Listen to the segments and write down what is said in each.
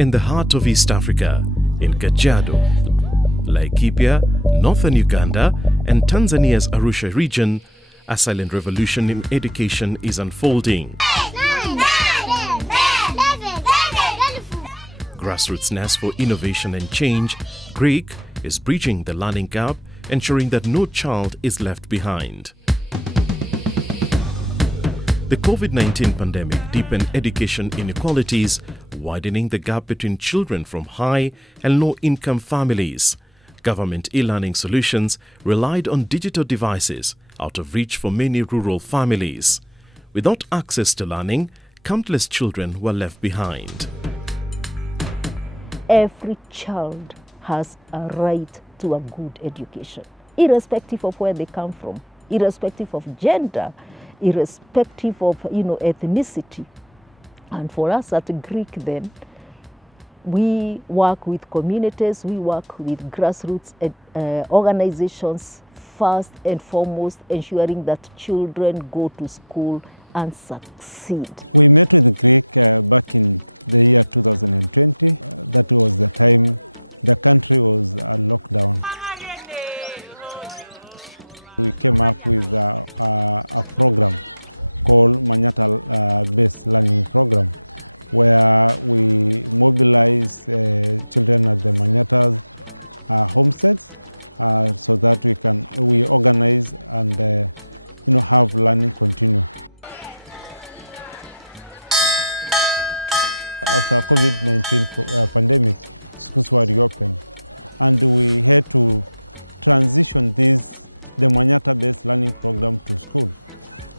In the heart of East Africa, in Kajiado, Laikipia, northern Uganda, and Tanzania's Arusha region, a silent revolution in education is unfolding. Grassroots Nest for Innovation and Change, GRIC, is bridging the learning gap, ensuring that no child is left behind. The COVID-19 pandemic deepened education inequalities, widening the gap between children from high and low-income families. Government e-learning solutions relied on digital devices, out of reach for many rural families. Without access to learning, countless children were left behind. Every child has a right to a good education, irrespective of where they come from, irrespective of gender, irrespective of ethnicity. And for us at GRIC then, we work with communities, we work with grassroots organizations, first and foremost ensuring that children go to school and succeed. We met with GRIC back in the year 2020. That was the time the country was on lockdown. We came up with a program called Manyatta-based learning program, where we mobilize children at the Manyattas homesteads so that we organize and have learning continue. After COVID-19 pandemic, schools were reopened, and we had to transition the Manyatta-based learning program to school.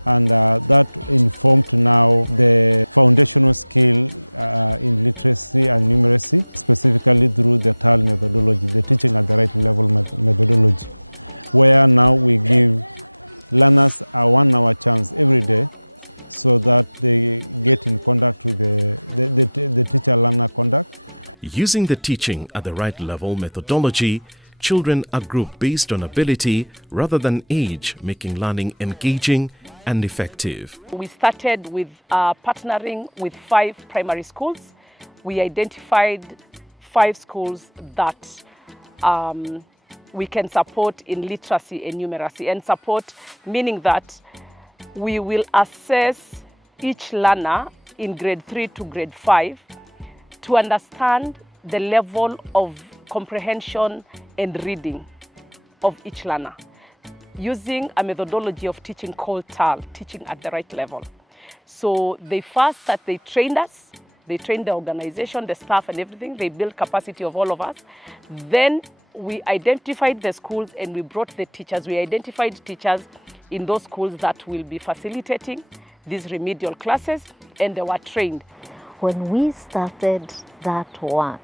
And that informed now the foundational skill in literacy and numeracy, specifically through the TaRL methodology, the teaching at the right level methodology, where now we give learners a 1 hour chance every day so that they get in contact with the teacher-learner conduct. Using the teaching at the right level methodology, children are grouped based on ability rather than age, making learning engaging and effective. We started with partnering with 5 primary schools. We identified 5 schools that we can support in literacy and numeracy. And support meaning that we will assess each learner in grade 3 to grade 5 to understand the level of comprehension and reading of each learner, using a methodology of teaching called TaRL, teaching at the right level. So they trained us, they trained the organization, the staff and everything, they built capacity of all of us. Then we identified the schools and we brought the teachers. We identified teachers in those schools that will be facilitating these remedial classes, and they were trained. When we started that work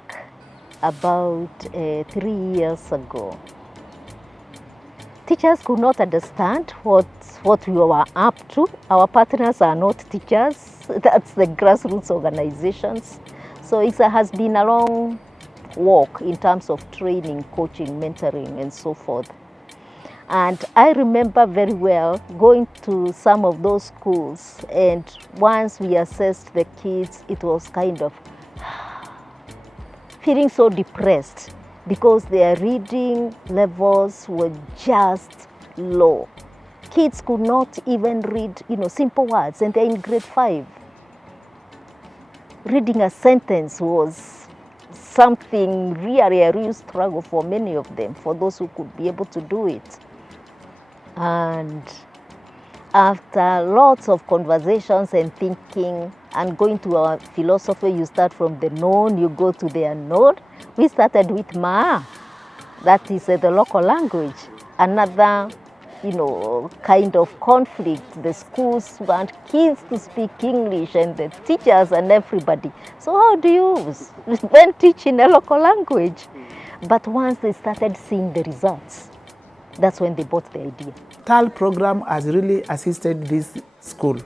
about 3 years ago, teachers could not understand what we were up to. Our partners are not teachers, that's the grassroots organizations. So it has been a long walk in terms of training, coaching, mentoring, and so forth. And I remember very well going to some of those schools, and once we assessed the kids, it was kind of feeling so depressed because their reading levels were just low. Kids could not even read, simple words, and they're in grade 5. Reading a sentence was something really a real struggle for many of them, for those who could be able to do it. And after lots of conversations and thinking and going to our philosophy, you start from the known, you go to the unknown. We started with Ma, that is the local language. Another, kind of conflict. The schools want kids to speak English and the teachers and everybody. So how do you then teach in a local language? But once they started seeing the results, that's when they bought the idea. TaRL program has really assisted this school.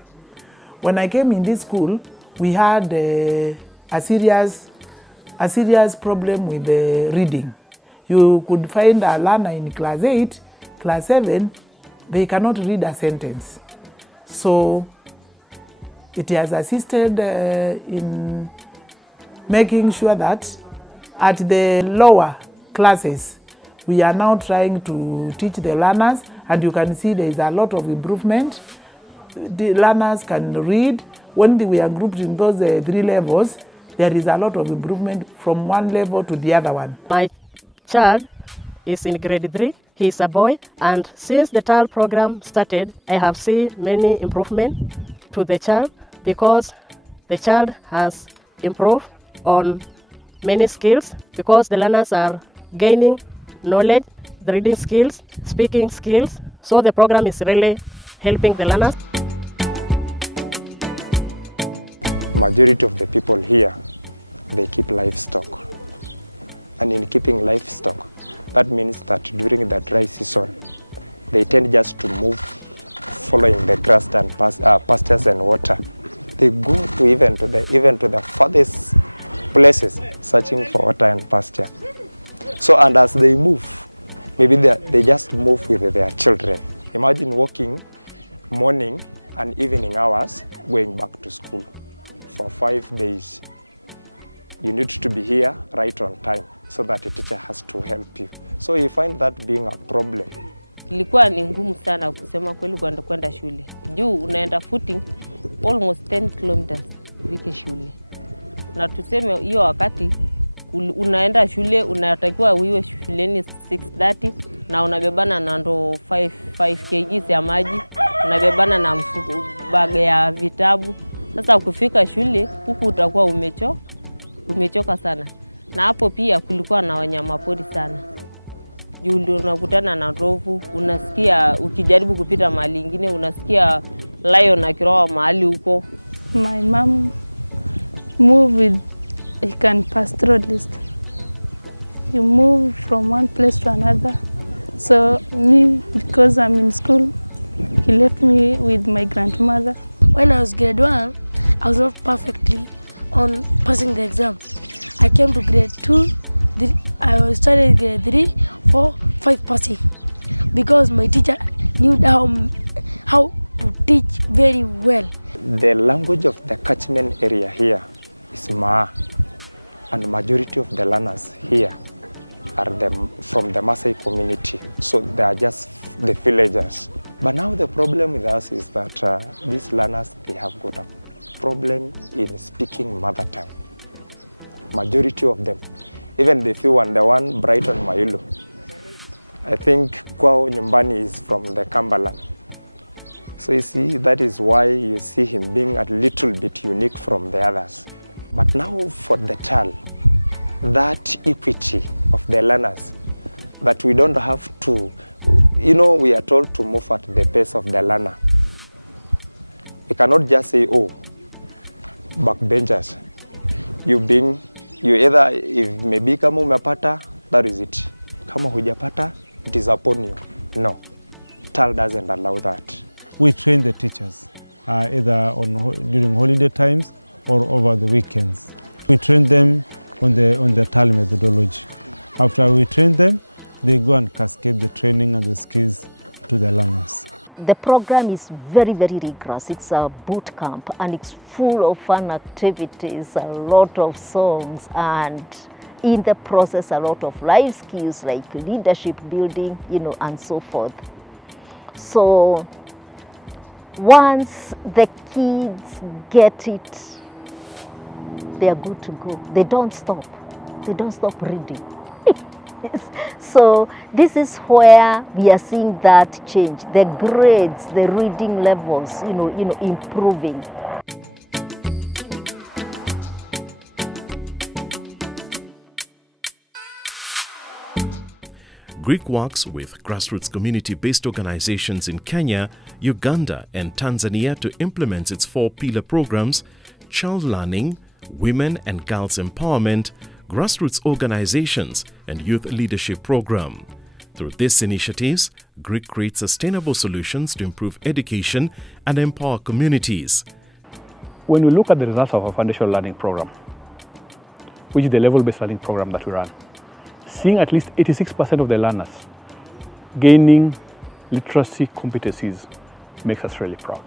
When I came in this school, we had a serious problem with the reading. You could find a learner in class 8, class 7, they cannot read a sentence. So it has assisted in making sure that at the lower classes, we are now trying to teach the learners, and you can see there is a lot of improvement. The learners can read. When we are grouped in those 3 levels, there is a lot of improvement from one level to the other one. My child is in grade 3. He's a boy, and since the TaRL program started, I have seen many improvements to the child because the child has improved on many skills because the learners are gaining knowledge, the reading skills, speaking skills. So the program is really helping the learners. Majority of the people here, they keep livestock. And in keeping livestock, that means that during the dry season, they tend just to move following the grass and pastures and water. They go to even to the farthest places searching for water and pasture. So, and as they move, maybe they just move with their children. Imagine walking morning and evening hours going back to school for 5 days. You need to be here right on time so that a teacher has to help you. So you find that being a problem. Ilikuwa ni ngumu sana kusema kweli kwenda shule. Juu unaenda footing almost 10 kilometers vike shule. Na tuseme hiyo wakati unaenda shule unatakiwa uiwe shuleni 6:30 na unabebana na ndo 5 kg ya maji, unabebana na mfuko bag ya vitabu. Sasa ukifika shule huku utakuwa umechoka sana. Na hapo pia kulikuwa na wanyamapori sana. Juu unakutana na ndovu, unasikia ukijaribu kupita mahali ingine unasikia lion na kiroa mahali huko. My mom moved with a pastoralist. You move from one place to another. So me, because I'm in school, he left me with my grandmother. When I was grade 1, I was not perfectly on passing the exam. I came to grade 2, I started grade 3, 4, 5 passing. Because my teacher knew how to teach very well. The language of the catchment area here is Maa, and the majority of the learners here are from the Maasai community, so they are just the villagers. But now the problem with us is that these learners, they have got a problem in speaking mother tongue. Majority of them, even the few and the one Brighton Mailu, I think kwao nyumbani is from the Kambaland. So you see, that is why you see him being a little bit unique from the others. But now for the TaRL, that equity of the learners, that we don't have to, we are told to move at the pace of the learner. We cannot just say, oh, backbenchers. You either, if maybe kama umepata, that is it. Kama hujapata, it is upon you. No, TaRL doesn't allow that. We train the teachers either during holiday times or over the weekends. We train them on the TaRL methodology. After we train them, they go and cascade the training and the skills to the learners. The program is very, very rigorous. It's a boot camp and it's full of fun activities, a lot of songs, and in the process a lot of life skills like leadership building, and so forth. So once the kids get it, they are good to go. They don't stop. They don't stop reading. So this is where we are seeing that change. The grades, the reading levels, improving. GRIC works with grassroots community-based organizations in Kenya, Uganda and Tanzania to implement its 4-pillar programs: child learning, women and girls empowerment, grassroots organizations and youth leadership program. Through these initiatives, GRIC creates sustainable solutions to improve education and empower communities. When we look at the results of our foundational learning program, which is the level-based learning program that we run, seeing at least 86% of the learners gaining literacy competencies makes us really proud.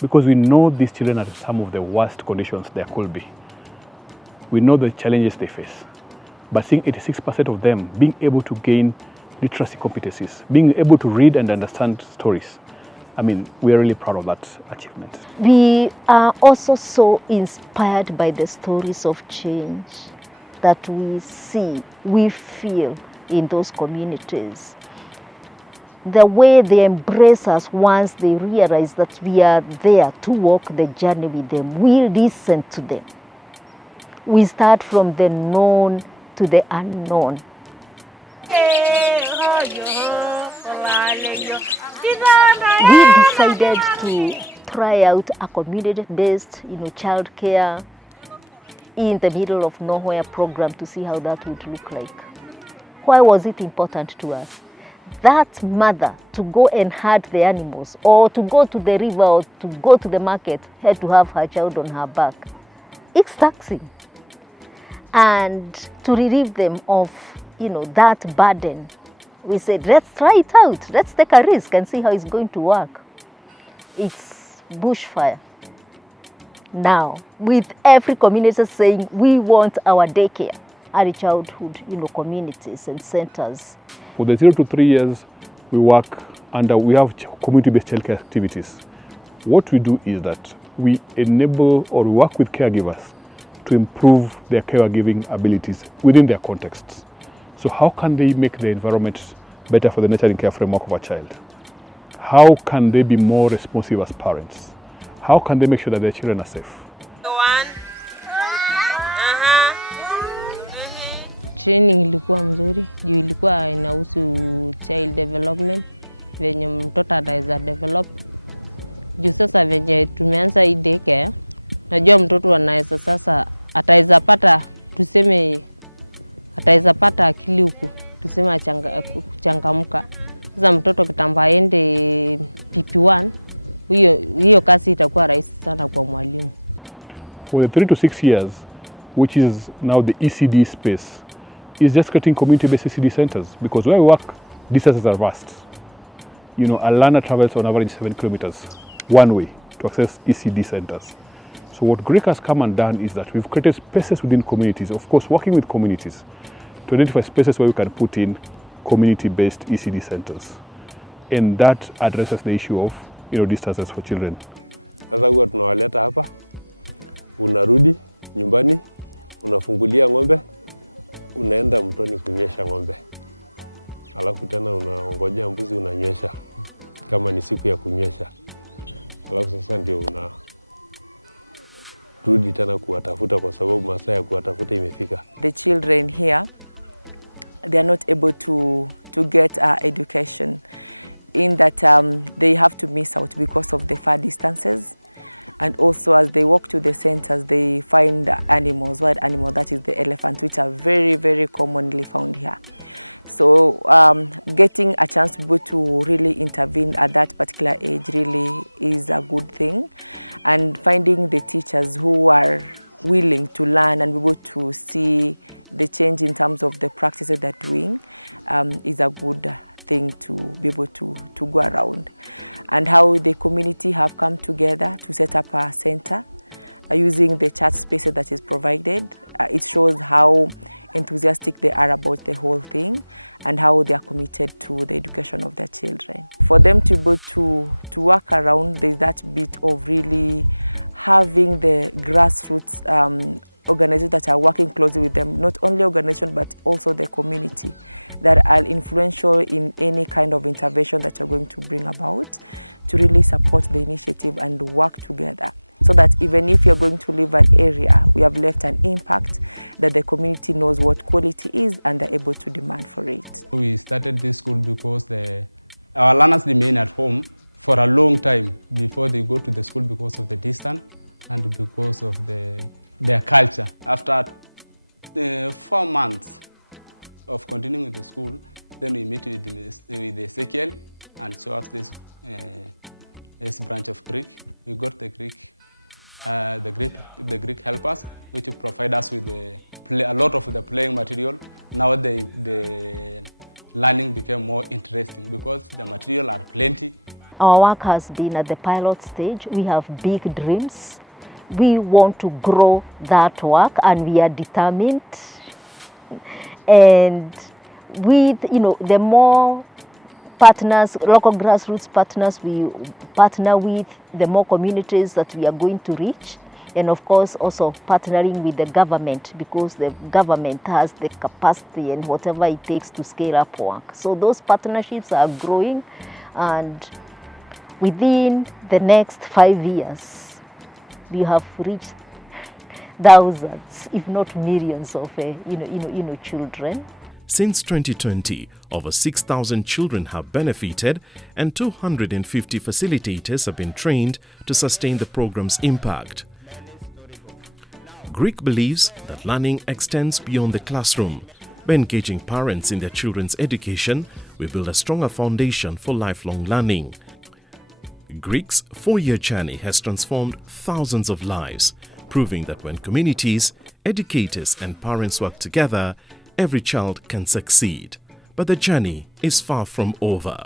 Because we know these children are in some of the worst conditions there could be. we know the challenges they face. But seeing 86% of them being able to gain literacy competencies, being able to read and understand stories, I mean, we are really proud of that achievement. We are also so inspired by the stories of change that we see, we feel in those communities. The way they embrace us once they realize that we are there to walk the journey with them. We listen to them. We start from the known to the unknown. We decided to try out a community-based, child care in the middle of nowhere program to see how that would look like. Why was it important to us? That mother to go and herd the animals or to go to the river or to go to the market had to have her child on her back. It's taxing. And to relieve them of, that burden, we said, let's try it out. Let's take a risk and see how it's going to work. It's bushfire. Now, with every community saying, we want our daycare, early childhood, communities and centers. For the 0 to 3 years, we work under, we have community-based childcare activities. What we do is that we enable or work with caregivers to improve their caregiving abilities within their contexts. So how can they make the environment better for the nurturing care framework of a child? How can they be more responsive as parents? How can they make sure that their children are safe? Training ilikuwa mzuri, juu ilikuwa inahusu child development, venye mtoto ataweza develop. Juu sasa venye tumeanza hii daycare, najua mtoto anaweza sasa ataweza pata, tuseme ataweza pata akili huku, tuseme kuchangamka. Sasa mtoto kitamba aende PP1, hiyo kazi itakuwa rahisi sana kwa mwalimu. For the 3 to 6 years, which is now the ECCDE space, is just creating community-based ECCDE centers, because where we work, distances are vast. A learner travels on average 7 kilometers one way to access ECCDE centers. So what Greek has come and done is that we've created spaces within communities, of course working with communities, to identify spaces where we can put in community-based ECCDE centers. And that addresses the issue of distances for children. Sasa huwa tunawaleta hapa, unarudi nyumbani, unafungulia ng'ombe, unaenda mtoni kunywesha ng'ombe. Alafu tena unaongojea mbuzi unanywesha kama ni siku ya kunywesha. Alafu sasa ndio unarudi tena kuwatafuta kwa sababu masaa ya kuwatafuta imefika. The children here, they are not able to get education, in that they have to miss out because of the far distances. And also as they walk to the centers, they find animals, wild animals, that is the elephant, which are very, very commonly found here. So getting a chance to be able to really intervene at that particular age really is a good thing. And finding the teachers who are willing to learn and be able to see the change in terms of the practices they're doing is a good thing to be able to go around. And how the community have come together to set up a center using the church spaces that is provided. It shows how enthusiastic they are about the whole thing and how they are committed to the education of their children. For them to be able to work around, there's that bit of really having the grassroots organizations that are working closely with them, not only organizations but also the community, that are influential in any kind of intervention that you're going to bring about, to really support the initiative and work together, so that even if you're going to leave an area, we have left an impact that the community knows what quality is and they're able to demand for it. We started this school because our learners remain at home for a long time before they go to the school because of the distance and because of their culture. After 4 months of continuing with the school, then we meet with Ezekiel and show us this branch of Greek. We got the Greek helpers, which provide us with a lot of the playing material. Now the learning became more interesting because the material are plenty. Our work has been at the pilot stage. We have big dreams. we want to grow that work, and we are determined. And with, the more partners, local grassroots partners we partner with, the more communities that we are going to reach. And of course also partnering with the government, because the government has the capacity and whatever it takes to scale up work. So those partnerships are growing, and within the next 5 years we have reached thousands, if not millions of children. Since 2020, over 6,000 children have benefited and 250 facilitators have been trained to sustain the program's impact. Greek believes that learning extends beyond the classroom. By engaging parents in their children's education, we build a stronger foundation for lifelong learning. Greek's 4-year journey has transformed thousands of lives, proving that when communities, educators and parents work together, every child can succeed. But the journey is far from over.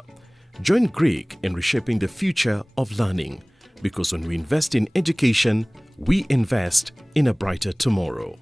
Join Greek in reshaping the future of learning, because when we invest in education, we invest in a brighter tomorrow.